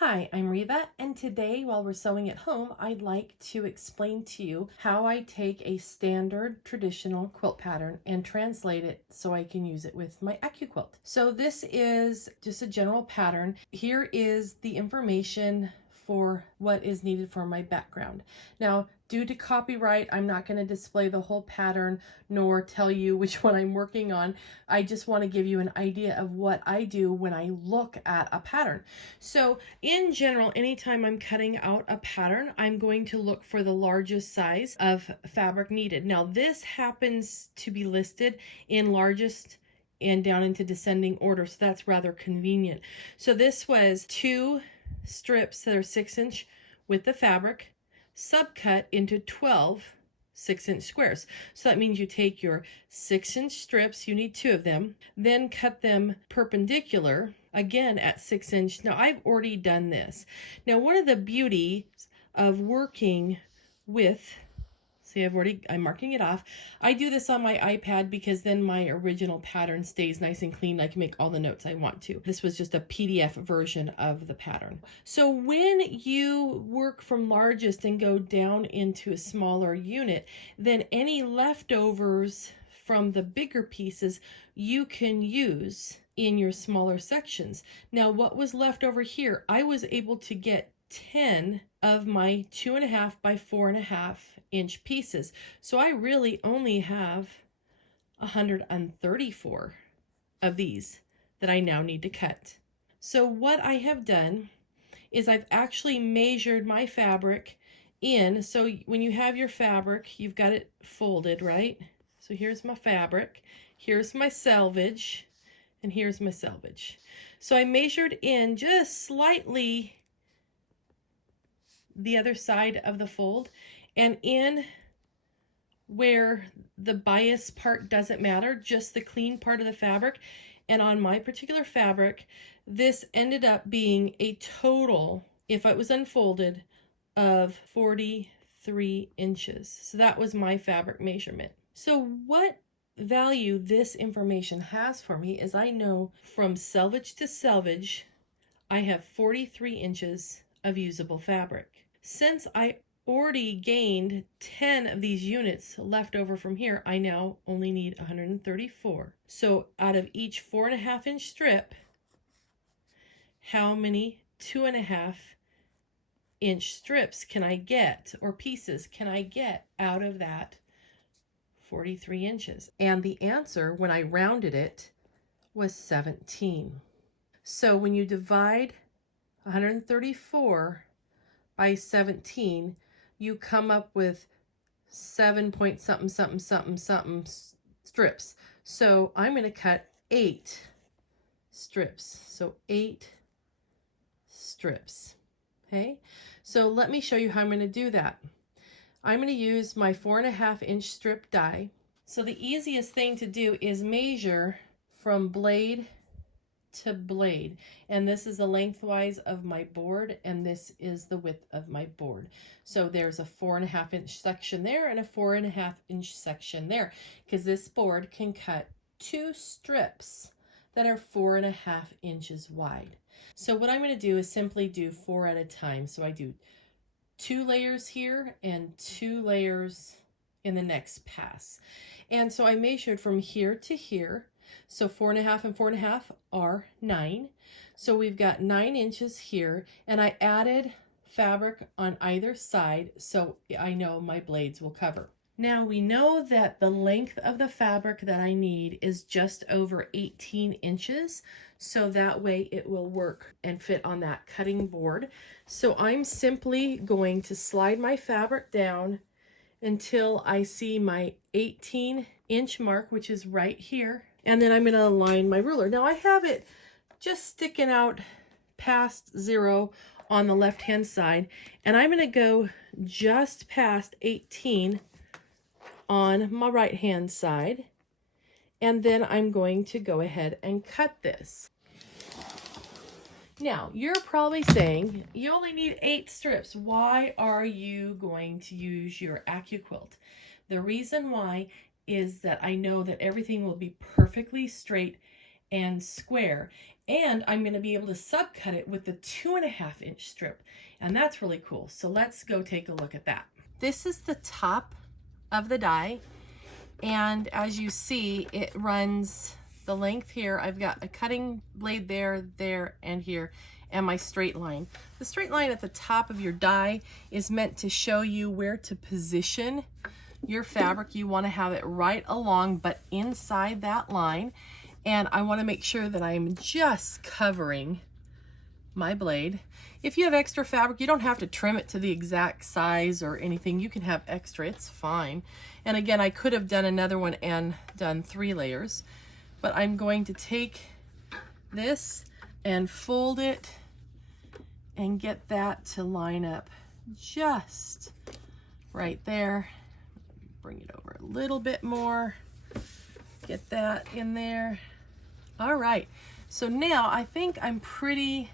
Hi, I'm Reva, and today while we're sewing at home, I'd like to explain to you how I take a standard traditional quilt pattern and translate it so I can use it with my AccuQuilt. So this is just a general pattern. Here is the information for what is needed for my background. Now, due to copyright, I'm not going to display the whole pattern nor tell you which one I'm working on. I just want to give you an idea of what I do when I look at a pattern. So in general, anytime I'm cutting out a pattern, I'm going to look for the largest size of fabric needed. Now, this happens to be listed in largest and down into descending order, so that's rather convenient. So this was 2 strips that are 6-inch with the fabric, subcut into 12 6-inch squares. So that means you take your 6-inch strips, you need 2 of them, then cut them perpendicular, again at 6-inch. Now I've already done this. Now one of the beauties of working with, see, I'm marking it off. I do this on my iPad because then my original pattern stays nice and clean. I can make all the notes I want to. This was just a PDF version of the pattern. So when you work from largest and go down into a smaller unit, then any leftovers from the bigger pieces you can use in your smaller sections. Now what was left over here, I was able to get 10 of my 2.5 by 4.5 inch pieces. So I really only have 134 of these that I now need to cut. So what I have done is I've actually measured my fabric in. So when you have your fabric, you've got it folded, right? So here's my fabric, here's my selvage, and here's my selvage. So I measured in just slightly the other side of the fold, and in where the bias part doesn't matter, just the clean part of the fabric. And on my particular fabric, this ended up being a total, if it was unfolded, of 43 inches. So that was my fabric measurement. So what value this information has for me is I know from selvage to selvage, I have 43 inches of usable fabric. Since I already gained 10 of these units left over from here, I now only need 134. So out of each 4.5 inch strip, how many 2.5 inch strips can I get, or pieces can I get out of that 43 inches? And the answer, when I rounded it, was 17. So when you divide 134 by 17, you come up with 7 point something something something something strips. So I'm going to cut 8 strips. So 8 strips. Okay, so let me show you how I'm going to do that. I'm going to use my 4.5 inch strip die. So the easiest thing to do is measure from blade to blade, and this is the lengthwise of my board, and this is the width of my board. So there's a 4.5 inch section there and a 4.5 inch section there, because this board can cut 2 strips that are 4.5 inches wide. So what I'm going to do is simply do 4 at a time. So I do 2 layers here and 2 layers in the next pass. And so I measured from here to here. So 4.5 and 4.5 are 9. So we've got 9 inches here, and I added fabric on either side so I know my blades will cover. Now we know that the length of the fabric that I need is just over 18 inches. So that way it will work and fit on that cutting board. So I'm simply going to slide my fabric down until I see my 18-inch mark, which is right here. And then I'm going to align my ruler. Now I have it just sticking out past 0 on the left-hand side, and I'm going to go just past 18 on my right-hand side, and then I'm going to go ahead and cut this. Now, you're probably saying, you only need 8 strips. Why are you going to use your AccuQuilt? The reason why is that I know that everything will be perfectly straight and square. And I'm going to be able to subcut it with the 2.5 inch strip. And that's really cool. So let's go take a look at that. This is the top of the die. And as you see, it runs the length here. I've got a cutting blade there, and here, and my straight line. The straight line at the top of your die is meant to show you where to position your fabric. You want to have it right along, but inside that line. And I want to make sure that I'm just covering my blade. If you have extra fabric, you don't have to trim it to the exact size or anything. You can have extra, it's fine. And again, I could have done another one and done 3 layers, but I'm going to take this and fold it and get that to line up just right there. Bring it over a little bit more, get that in there. All right, so now I think I'm pretty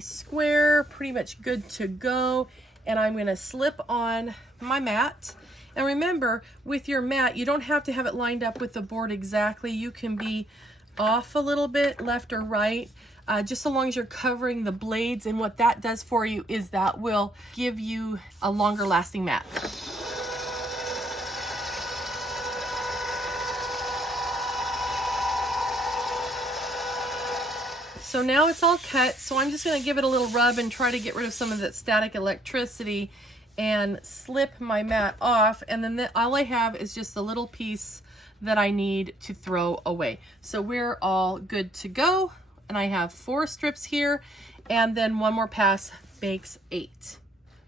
square, pretty much good to go. And I'm gonna slip on my mat. And remember, with your mat, you don't have to have it lined up with the board exactly. You can be off a little bit, left or right, just so long as you're covering the blades. And what that does for you is that will give you a longer lasting mat. So now it's all cut, so I'm just going to give it a little rub and try to get rid of some of that static electricity and slip my mat off, and then all I have is just a little piece that I need to throw away. So we're all good to go, and I have 4 strips here, and then one more pass makes 8.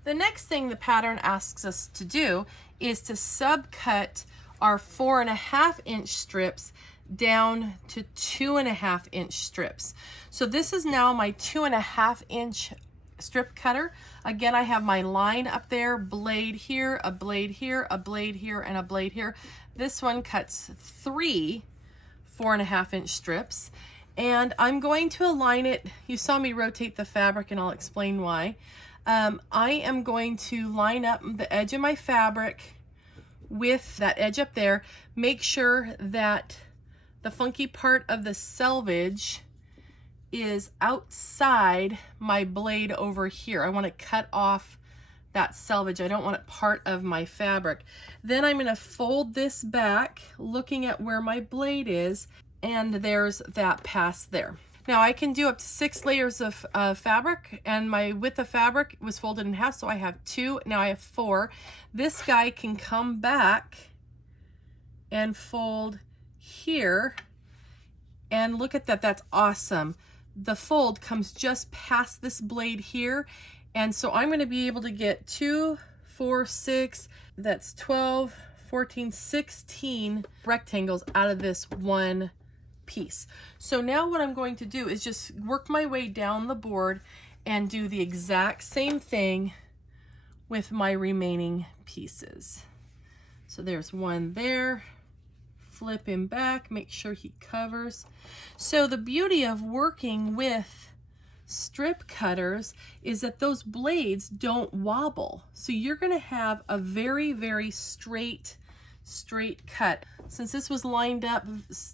The next thing the pattern asks us to do is to subcut our 4.5 inch strips down to 2.5 inch strips. So this is now my 2.5 inch strip cutter. Again, I have my line up there, blade here, a blade here, a blade here, and a blade here. This one cuts 3 4.5 inch strips, and I'm going to align it. You saw me rotate the fabric, and I'll explain why. I am going to line up the edge of my fabric with that edge up there. Make sure that the funky part of the selvage is outside my blade over here. I want to cut off that selvage. I don't want it part of my fabric. Then I'm going to fold this back, looking at where my blade is, and there's that pass there. Now I can do up to 6 layers of fabric, and my width of fabric was folded in half, so I have 2. Now I have 4. This guy can come back and fold here, and look at that. That's awesome. The fold comes just past this blade here, and so I'm going to be able to get 2, 4, 6, that's 12, 14, 16 rectangles out of this one piece. So now what I'm going to do is just work my way down the board and do the exact same thing with my remaining pieces. So there's one there. Flip him back, make sure he covers. So the beauty of working with strip cutters is that those blades don't wobble. So you're going to have a very, very straight cut. Since this was lined up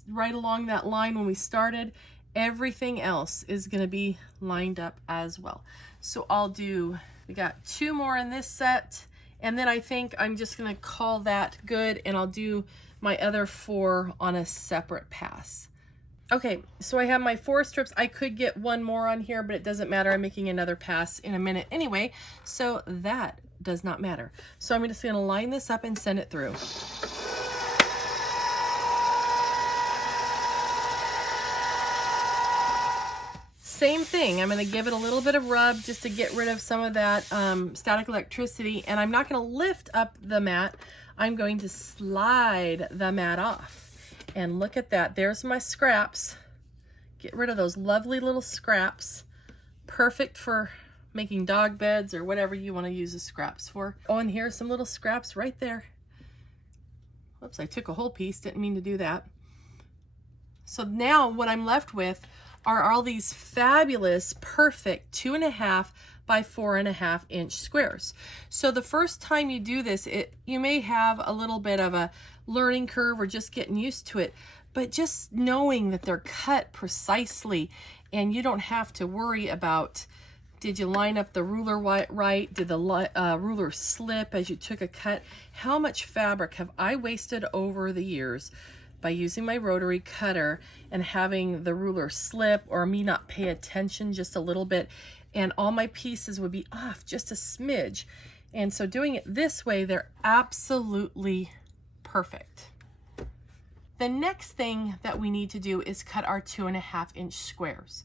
right along that line when we started, everything else is going to be lined up as well. So we got 2 more in this set, and then I think I'm just going to call that good, and I'll do my other 4 on a separate pass. Okay, so I have my 4 strips. I could get 1 more on here, but it doesn't matter. I'm making another pass in a minute anyway, so that does not matter. So I'm just gonna line this up and send it through. Same thing, I'm gonna give it a little bit of rub just to get rid of some of that static electricity, and I'm not gonna lift up the mat. I'm going to slide the mat off. And look at that, there's my scraps. Get rid of those lovely little scraps. Perfect for making dog beds or whatever you want to use the scraps for. Oh, and here's some little scraps right there. Whoops, I took a whole piece, didn't mean to do that. So now what I'm left with are all these fabulous, perfect 2.5 by 4.5 inch squares. So the first time you do this, you may have a little bit of a learning curve or just getting used to it, but just knowing that they're cut precisely and you don't have to worry about, did you line up the ruler right? Did the ruler slip as you took a cut? How much fabric have I wasted over the years by using my rotary cutter and having the ruler slip or me not pay attention just a little bit, and all my pieces would be off just a smidge. And so doing it this way, they're absolutely perfect. The next thing that we need to do is cut our 2.5-inch squares.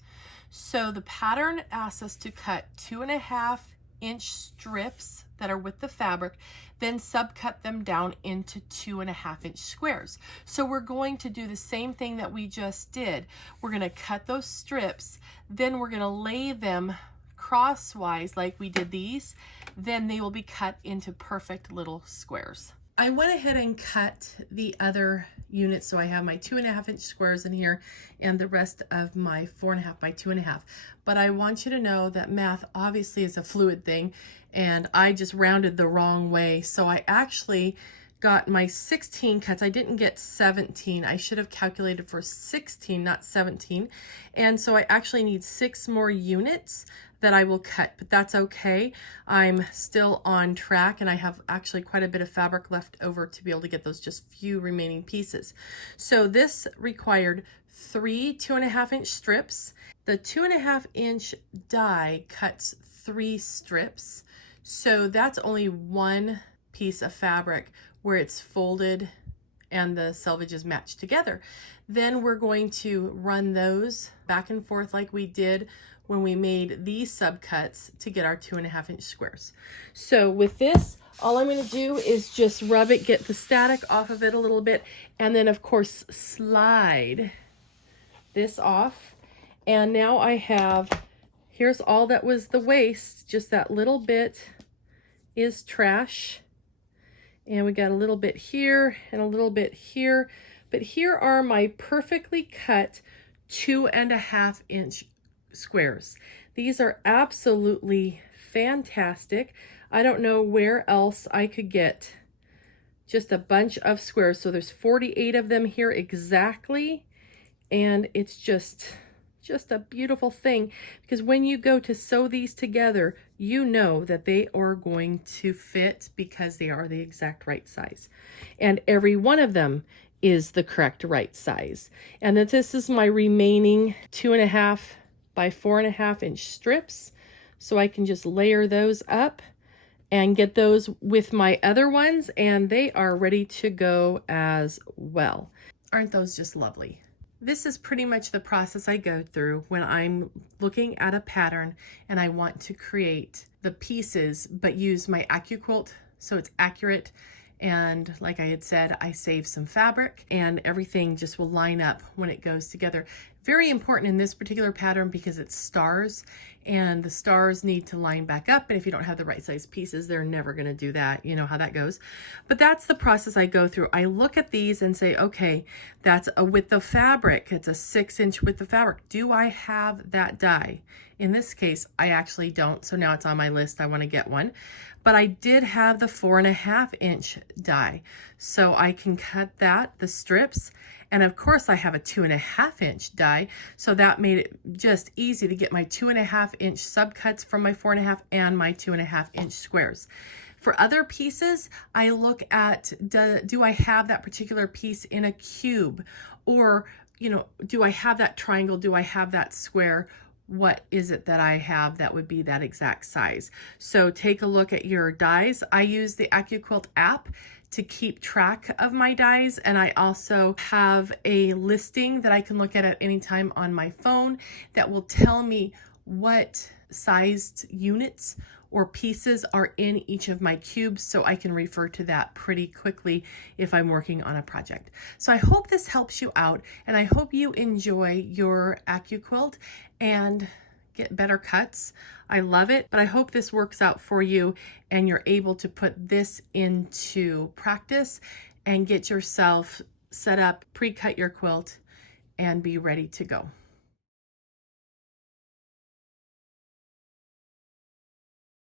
So the pattern asks us to cut 2.5-inch strips that are with the fabric, then subcut them down into 2.5-inch squares. So we're going to do the same thing that we just did. We're going to cut those strips, then we're going to lay them crosswise like we did these, then they will be cut into perfect little squares. I went ahead and cut the other units, so I have my 2.5-inch squares in here and the rest of my 4.5 by 2.5. But I want you to know that math obviously is a fluid thing, and I just rounded the wrong way. So I actually got my 16 cuts. I didn't get 17. I should have calculated for 16, not 17. And so I actually need 6 more units that I will cut, but that's okay. I'm still on track, and I have actually quite a bit of fabric left over to be able to get those just few remaining pieces. So this required 3 2.5-inch strips. The 2.5-inch die cuts 3 strips. So that's only 1 piece of fabric where it's folded and the selvage is matched together. Then we're going to run those back and forth like we did when we made these subcuts to get our 2.5-inch squares. So with this, all I'm going to do is just rub it, get the static off of it a little bit, and then of course slide this off. And now I have, here's all that was the waste, just that little bit is trash. And we got a little bit here and a little bit here, but here are my perfectly cut 2.5-inch squares. These are absolutely fantastic. I don't know where else I could get just a bunch of squares. So there's 48 of them here exactly, and it's just a beautiful thing, because when you go to sew these together, you know that they are going to fit because they are the exact right size, and every one of them is the correct right size. And that this is my remaining 2.5 by 4.5-inch strips, so I can just layer those up and get those with my other ones, and they are ready to go as well. Aren't those just lovely? This is pretty much the process I go through when I'm looking at a pattern and I want to create the pieces but use my AccuQuilt so it's accurate. And like I had said, I save some fabric and everything just will line up when it goes together. Very important in this particular pattern because it's stars, and the stars need to line back up, and if you don't have the right size pieces, they're never going to do that. You know how that goes. But that's the process I go through. I look at these and say, okay, that's a width of fabric. It's a 6-inch width of fabric. Do I have that die? In this case, I actually don't, so now it's on my list. I want to get one. But I did have the 4.5-inch die, so I can cut that, the strips. And of course I have a 2.5-inch die, so that made it just easy to get my 2.5-inch subcuts from my 4.5 and my 2.5-inch squares. For other pieces, I look at, do I have that particular piece in a cube? Or, you know, do I have that triangle? Do I have that square? What is it that I have that would be that exact size? So take a look at your dies. I use the AccuQuilt app to keep track of my dies, and I also have a listing that I can look at any time on my phone that will tell me what sized units or pieces are in each of my cubes, so I can refer to that pretty quickly if I'm working on a project. So I hope this helps you out, and I hope you enjoy your AccuQuilt and get better cuts. I love it, but I hope this works out for you and you're able to put this into practice and get yourself set up, pre-cut your quilt, and be ready to go.